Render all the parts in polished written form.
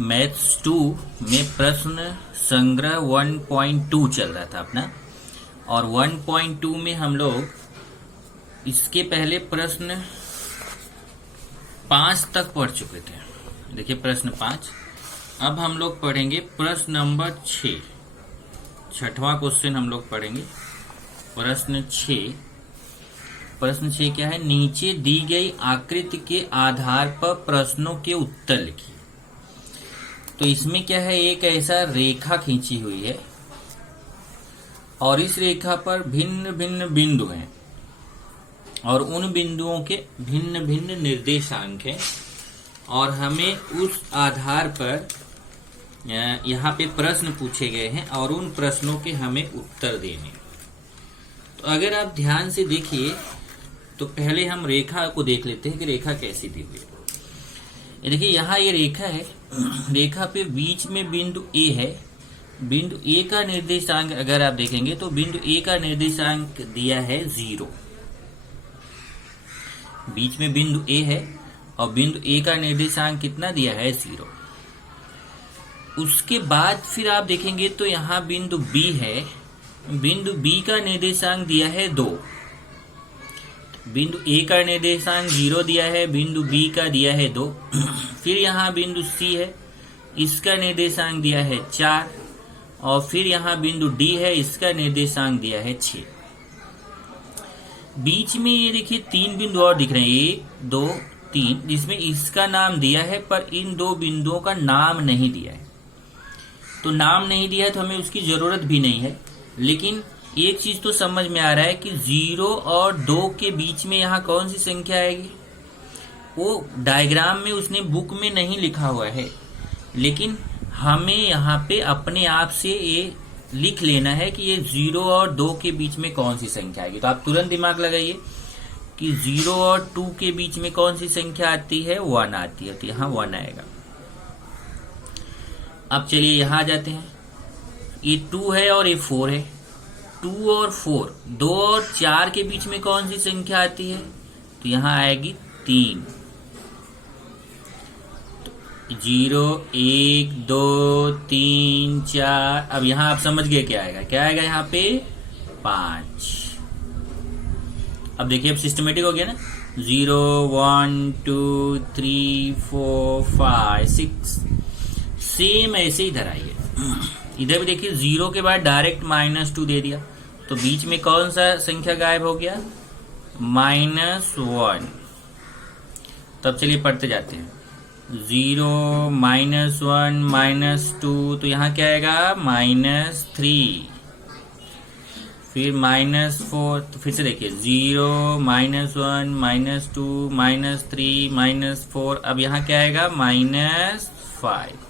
Maths 2 में प्रश्न संग्रह 1.2 चल रहा था अपना, और 1.2 में हम लोग इसके पहले प्रश्न 5 तक पढ़ चुके थे। देखिए प्रश्न 5। अब हम लोग पढ़ेंगे प्रश्न नंबर 6। छठवां क्वेश्चन हम लोग पढ़ेंगे। प्रश्न 6 क्या है? नीचे दी गई आकृति के आधार पर प्रश्नों के उत्तर लिखिए। तो इसमें क्या है, एक ऐसा रेखा खींची हुई है और इस रेखा पर भिन्न भिन्न बिंदु हैं और उन बिंदुओं के भिन्न भिन्न निर्देशांक हैं, और हमें उस आधार पर यहाँ पे प्रश्न पूछे गए हैं और उन प्रश्नों के हमें उत्तर देने। तो अगर आप ध्यान से देखिए तो पहले हम रेखा को देख लेते हैं कि रेखा कैसी दी हुई है। देखिए यहाँ ये रेखा है, रेखा पे बीच में बिंदु ए है। बिंदु ए का निर्देशांक अगर आप देखेंगे तो बिंदु ए का निर्देशांक दिया है 0। बीच में बिंदु ए है और बिंदु ए का निर्देशांक कितना दिया है? 0। उसके बाद फिर आप देखेंगे तो यहाँ बिंदु बी है, बिंदु बी का निर्देशांक दिया है 2। बिंदु ए का निर्देशांक 0 दिया है, बिंदु बी का दिया है 2। फिर यहाँ बिंदु सी है, इसका निर्देशांक दिया है 4, और फिर यहाँ बिंदु डी है, इसका निर्देशांक दिया है 6। बीच में ये देखिए 3 बिंदु और दिख रहे हैं, 1 2 3, जिसमें इसका नाम दिया है पर इन 2 बिंदुओं का नाम नहीं दिया है। तो नाम नहीं दिया है तो हमें उसकी जरूरत भी नहीं है, लेकिन एक चीज तो समझ में आ रहा है कि 0 और 2 के बीच में यहाँ कौन सी संख्या आएगी। वो डायग्राम में उसने बुक में नहीं लिखा हुआ है, लेकिन हमें यहाँ पे अपने आप से ये लिख लेना है कि ये 0 और 2 के बीच में कौन सी संख्या आएगी। तो आप तुरंत दिमाग लगाइए कि 0 और 2 के बीच में कौन सी संख्या आती है? 1 आती है, तो यहाँ 1 आएगा। अब चलिए यहाँ आ जाते हैं। ये 2 है और ये 4 है। 2 और 4, 2 और 4 के बीच में कौन सी संख्या आती है? तो यहाँ आएगी 3। 0 1 2 3 4। अब यहाँ आप समझ गए क्या आएगा? क्या आएगा यहाँ पे? 5। अब देखिए अब सिस्टमेटिक हो गया ना। 0 1 2 3 4 5 6। सेम ऐसे इधर आइए, इधर भी देखिए 0 के बाद डायरेक्ट -2 दे दिया, तो बीच में कौन सा संख्या गायब हो गया? -1। तब चलिए पढ़ते जाते हैं। 0 -1 -2, तो यहाँ क्या आएगा? -3। फिर -4, तो फिर से देखिए 0 -1 -2 -3 -4। अब यहाँ क्या आएगा? -5।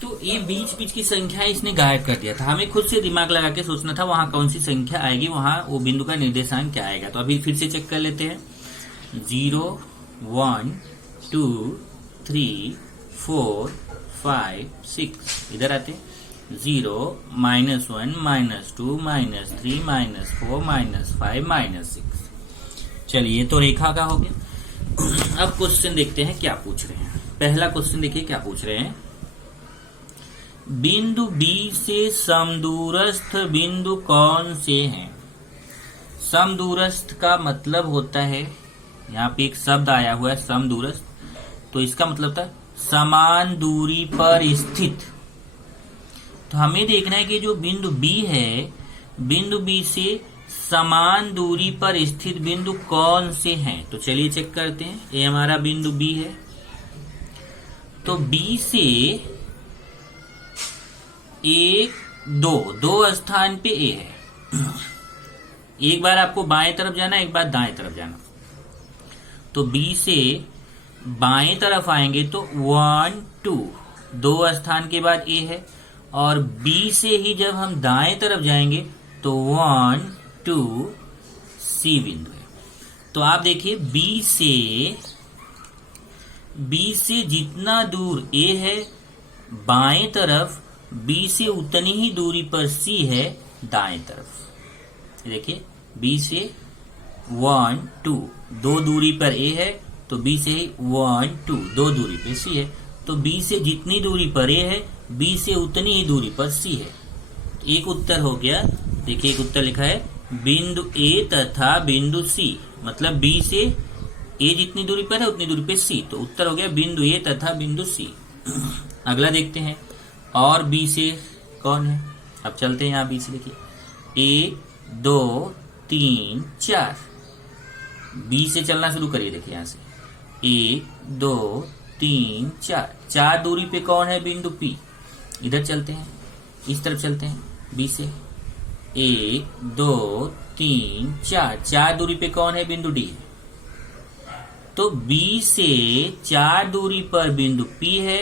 तो ये बीच की संख्या इसने गायब कर दिया था। हमें खुद से दिमाग लगा के सोचना था वहां कौन सी संख्या आएगी, वहां वो बिंदु का निर्देशांक क्या आएगा। तो अभी फिर से चेक कर लेते हैं। 0 1 2 3 4 5 6। इधर आते हैं। 0 -1 -2 -3 -4 -5 -6। चलिए तो रेखा का हो गया। अब क्वेश्चन देखते हैं क्या पूछ रहे हैं। पहला क्वेश्चन देखिए क्या पूछ रहे हैं। बिंदु B से समदूरस्थ बिंदु कौन से हैं? समदूरस्थ का मतलब होता है, यहाँ पे एक शब्द आया हुआ है समदूरस्थ, तो इसका मतलब होता है समान दूरी पर स्थित। तो हमें देखना है कि जो बिंदु B है, बिंदु B से समान दूरी पर स्थित बिंदु कौन से हैं। तो चलिए चेक करते हैं। ये हमारा बिंदु B है, तो B से 1 2 स्थान पे A है। एक बार आपको बाएं तरफ जाना, एक बार दाएं तरफ जाना। तो B से बाएं तरफ आएंगे तो 1 2, 2 स्थान के बाद A है, और B से ही जब हम दाएं तरफ जाएंगे तो 1 2 C बिंदु है। तो आप देखिए B से जितना दूर A है बाएं तरफ, B से उतनी ही दूरी पर C है दाएं तरफ। देखिए B से 1 2, 2 दूरी पर A है, तो B से 1 2, 2 दूरी पे C है, तो बी से जितनी दूरी पर ए है बी से उतनी ही दूरी पर सी है। तो एक उत्तर हो गया। देखिए एक उत्तर लिखा है बिंदु ए तथा बिंदु सी, मतलब बी से ए जितनी दूरी पर है उतनी दूरी पे सी, तो उत्तर हो गया बिंदु ए तथा बिंदु सी। अगला देखते हैं और बी से कौन है। अब चलते हैं यहाँ बी से, देखिए 1 2 3 4, बी से चलना शुरू करिए। देखिए यहाँ से 1 2 3 4, 4 दूरी पे कौन है बिंदु पी। इधर चलते हैं, इस तरफ चलते हैं बी से 1 2 3 4, 4 दूरी पे कौन है बिंदु डी। तो बी से 4 दूरी पर बिंदु पी है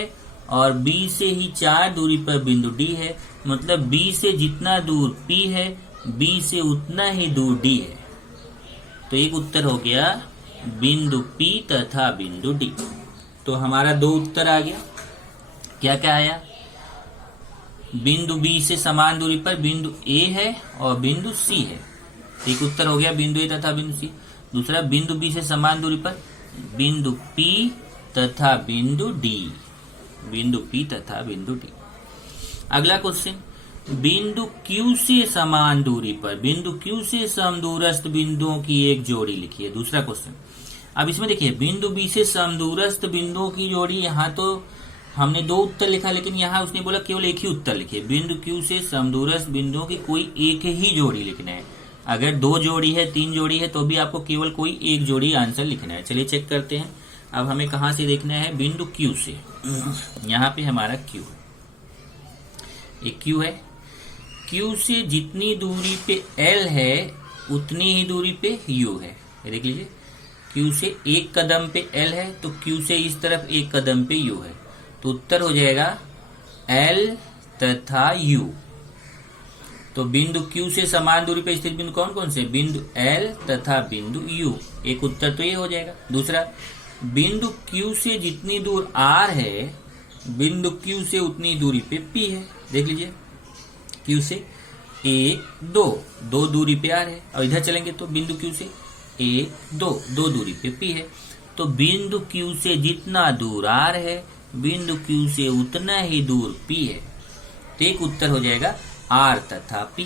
और बी से ही 4 दूरी पर बिंदु डी है, मतलब बी से जितना दूर पी है बी से उतना ही दूर डी है। तो एक उत्तर हो गया बिंदु पी तथा बिंदु डी। तो हमारा 2 उत्तर आ गया। क्या क्या आया, बिंदु बी से समान दूरी पर बिंदु ए है और बिंदु सी है। एक उत्तर हो गया बिंदु ए तथा बिंदु सी। दूसरा बिंदु बी से समान दूरी पर बिंदु पी तथा बिंदु डी, बिंदु पी तथा बिंदु डी। अगला क्वेश्चन, बिंदु क्यू से समान दूरी पर बिंदु क्यू से समदूरस्थ बिंदुओं की एक जोड़ी लिखिए। दूसरा क्वेश्चन, अब इसमें देखिए बिंदु बी से समदूरस्थ बिंदुओं की जोड़ी, यहाँ तो हमने 2 उत्तर लिखा लेकिन यहाँ उसने बोला केवल एक ही उत्तर लिखिए। बिंदु क्यू से समदूरस्थ बिंदुओं की कोई एक ही जोड़ी लिखना है। अगर 2 जोड़ी है 3 जोड़ी है तो भी आपको केवल कोई एक जोड़ी आंसर लिखना है। चलिए चेक करते हैं। अब हमें कहाँ से देखना है, बिंदु क्यू से। यहाँ पे हमारा क्यू है, एक क्यू है। क्यू से जितनी दूरी पे एल है उतनी ही दूरी पे यू है। ये देख लीजिए, क्यू से 1 कदम पे एल है तो क्यू से इस तरफ 1 कदम पे यू है। तो उत्तर हो जाएगा एल तथा यू। तो बिंदु क्यू से समान दूरी पर स्थित बिंदु कौन कौन से, बिंदु एल तथा बिंदु यू। एक उत्तर तो ये हो जाएगा। दूसरा, बिंदु क्यू से जितनी दूर आर है बिंदु क्यू से उतनी दूरी पे पी है। देख लीजिए, क्यू से 1 2 दूरी पे आर है और इधर चलेंगे तो बिंदु क्यू से 1 2 दूरी पे पी है। तो बिंदु क्यू से जितना दूर आर है बिंदु क्यू से उतना ही दूर पी है। तो एक उत्तर हो जाएगा आर तथा पी।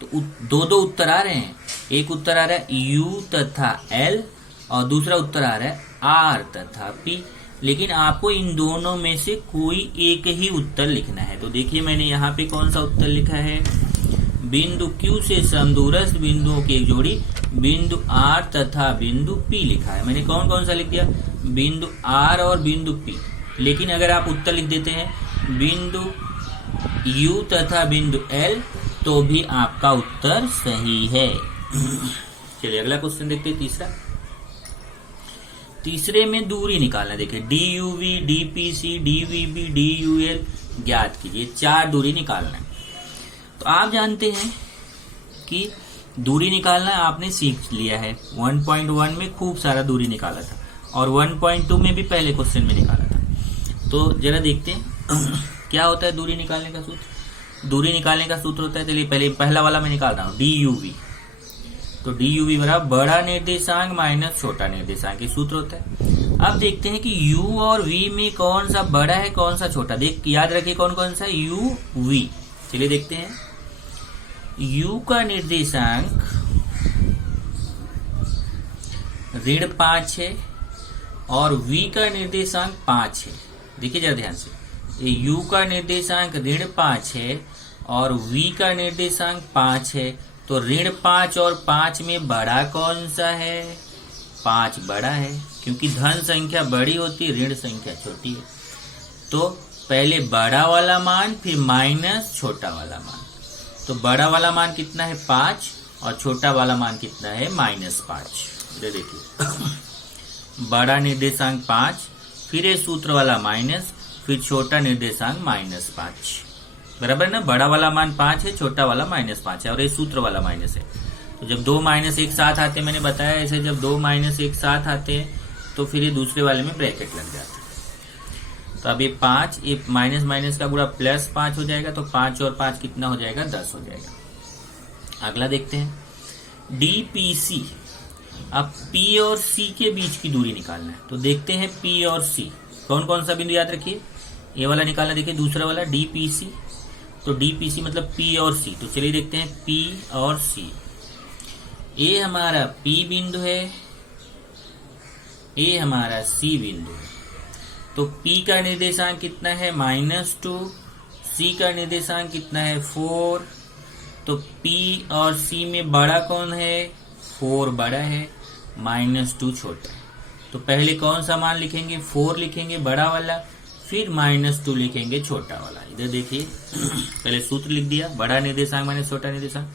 तो 2 उत्तर आ रहे हैं। एक उत्तर आ रहा है यू तथा एल और दूसरा उत्तर आ रहा है आर तथा पी। लेकिन आपको इन दोनों में से कोई एक ही उत्तर लिखना है। तो देखिए मैंने यहाँ पे कौन सा उत्तर लिखा है, बिंदु क्यू से समदूरस्थ बिंदुओं की एक जोड़ी बिंदु आर तथा बिंदु पी लिखा है। मैंने कौन कौन सा लिख दिया, बिंदु आर और बिंदु पी। लेकिन अगर आप उत्तर लिख देते हैं बिंदु यू तथा बिंदु एल तो भी आपका उत्तर सही है। चलिए अगला क्वेश्चन देखते हैं, तीसरे में दूरी निकालना। देखिए D U V, D P C, D V B, D U L ज्ञात कीजिए। 4 दूरी निकालना है। तो आप जानते हैं कि दूरी निकालना आपने सीख लिया है। 1.1 में खूब सारा दूरी निकाला था और 1.2 में भी पहले क्वेश्चन में निकाला था। तो जरा देखते हैं क्या होता है दूरी निकालने का सूत्र। दूरी निकालने का सूत्र होता है, चलिए पहले पहला वाला मैं निकाल रहा हूँ, डी यू वी। तो डी यू वी बराबर बड़ा निर्देशांक माइनस छोटा निर्देशांक, ये सूत्र होता है। अब देखते हैं कि u और v में कौन सा बड़ा है कौन सा छोटा। देख याद रखिए कौन कौन सा u v। चलिए देखते हैं, u का निर्देशांक ऋण 5 है और v का निर्देशांक 5 है। देखिए जरा ध्यान से, ये u का निर्देशांक ऋण 5 है और v का निर्देशांक 5 है। तो ऋण 5 और 5 में बड़ा कौन सा है, 5 बड़ा है, क्योंकि धन संख्या बड़ी होती है ऋण संख्या छोटी है। तो पहले बड़ा वाला मान फिर माइनस छोटा वाला मान। तो बड़ा वाला मान कितना है 5 और छोटा वाला मान कितना है -5। ये देखिए बड़ा निर्देशांक 5 फिर ये सूत्र वाला माइनस फिर छोटा निर्देशांक -5 बराबर ना। बड़ा वाला मान 5 है, छोटा वाला -5 है और ये सूत्र वाला माइनस है। तो जब 2 माइनस एक साथ आते हैं, मैंने बताया ऐसे जब 2 माइनस एक साथ आते हैं तो फिर ये दूसरे वाले में ब्रैकेट लग जाता है। तो अब ये 5 ये माइनस माइनस का गुणा +5 हो जाएगा। तो 5 और 5 कितना हो जाएगा, 10 हो जाएगा। अगला देखते हैं DPC। अब P और C के बीच की दूरी निकालना है। तो देखते हैं P और C। कौन कौन सा बिंदु याद रखिए, ये वाला निकालना, देखिए दूसरा वाला डीपीसी, तो डीपीसी मतलब पी और सी, तो चलिए देखते हैं पी और सी। ए हमारा पी बिंदु है, ए हमारा सी बिंदु है, तो पी का निर्देशांक कितना है -2, सी का निर्देशांक कितना है 4, तो पी और सी में बड़ा कौन है, 4 बड़ा है, -2 छोटा है। तो पहले कौन सा मान लिखेंगे, 4 लिखेंगे बड़ा वाला, फिर -2 लिखेंगे छोटा वाला। इधर देखिए पहले सूत्र लिख दिया, बड़ा निर्देशांक माइनस छोटा निर्देशांक,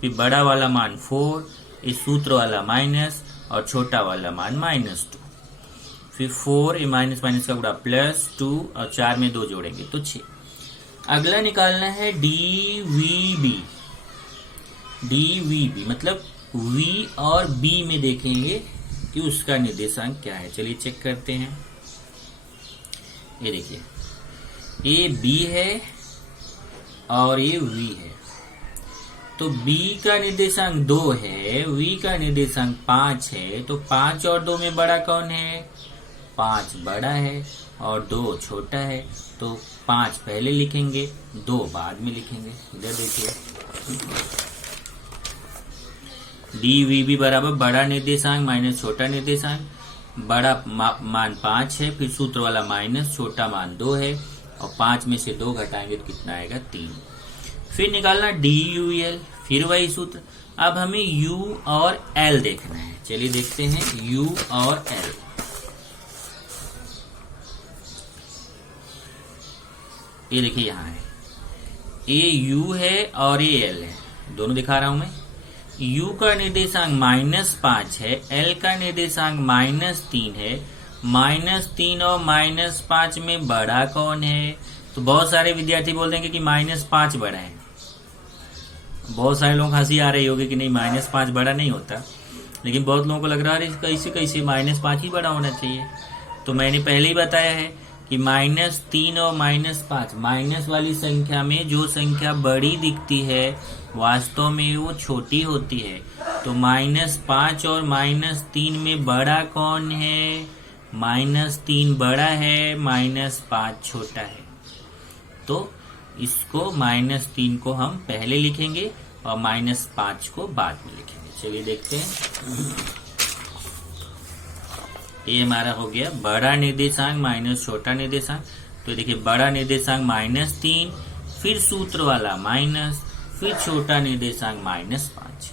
फिर बड़ा वाला मान 4, इस सूत्र वाला माइनस और छोटा वाला मान -2, फिर 4 माइनस माइनस का गुणा +2 और 4 में 2 जोड़ेंगे तो 6। अगला निकालना है डीवीबी। डीवीबी मतलब V और B में देखेंगे कि उसका निर्देशांक क्या है। चलिए चेक करते हैं। ये देखिए ये B है और ये V है, तो B का निर्देशांक 2 है, V का निर्देशांक 5 है, तो 5 और 2 में बड़ा कौन है, 5 बड़ा है और 2 छोटा है, तो 5 पहले लिखेंगे, 2 बाद में लिखेंगे। इधर देखिए डीवीबी बराबर बड़ा निर्देशांक माइनस छोटा निर्देशांक, बड़ा मान 5 है, फिर सूत्र वाला माइनस, छोटा मान 2 है और 5 में से 2 घटाएंगे तो कितना आएगा 3। फिर निकालना DUL, फिर वही सूत्र। अब हमें U और L देखना है। चलिए देखते हैं U और L। ये देखिए यहाँ है, ये U है और ये L है, दोनों दिखा रहा हूं मैं। U का निर्देशांक -5 है, L का निर्देशांक -3 है, -3 और -5 में बड़ा कौन है। तो बहुत सारे विद्यार्थी बोल देंगे कि -5 बड़ा है, बहुत सारे लोग हंसी आ रही होगी कि नहीं -5 बड़ा नहीं होता, लेकिन बहुत लोगों को लग रहा है कैसे कैसे -5 ही बड़ा होना चाहिए। तो मैंने पहले ही बताया है कि -3 और -5, माइनस वाली संख्या में जो संख्या बड़ी दिखती है वास्तव में वो छोटी होती है। तो -5 और -3 में बड़ा कौन है, -3 बड़ा है, -5 छोटा है। तो इसको -3 को हम पहले लिखेंगे और -5 को बाद में लिखेंगे। चलिए देखते हैं। ये हमारा हो गया बड़ा निर्देशांक माइनस छोटा निर्देशांक। तो देखिए बड़ा निर्देशांक -3, फिर सूत्र वाला माइनस, फिर छोटा निर्देशांक -5।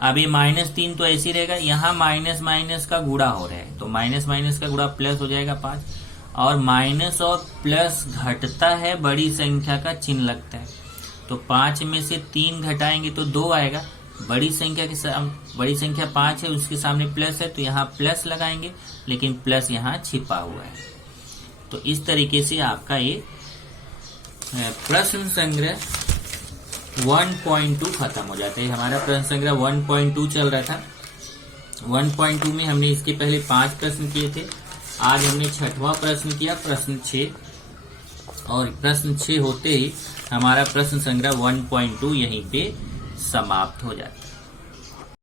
अब ये -3 तो ऐसे ही रहेगा, यहाँ माइनस माइनस का गुणा हो रहा है, तो माइनस माइनस का गुणा प्लस हो जाएगा 5, और माइनस और प्लस घटता है, बड़ी संख्या का चिन्ह लगता है। तो 5 में से 3 घटाएंगे तो 2 आएगा। बड़ी संख्या 5 है, उसके सामने प्लस है, तो यहाँ प्लस लगाएंगे, लेकिन प्लस यहाँ छिपा हुआ है। तो इस तरीके से आपका ये प्रश्न संग्रह 1.2 खत्म हो जाता है। हमारा प्रश्न संग्रह 1.2 चल रहा था। 1.2 में हमने इसके पहले 5 प्रश्न किए थे। आज हमने 6वां प्रश्न किया, प्रश्न 6, और प्रश्न 6 होते ही हमारा प्रश्न संग्रह 1.2 यहीं पे समाप्त हो जाता है।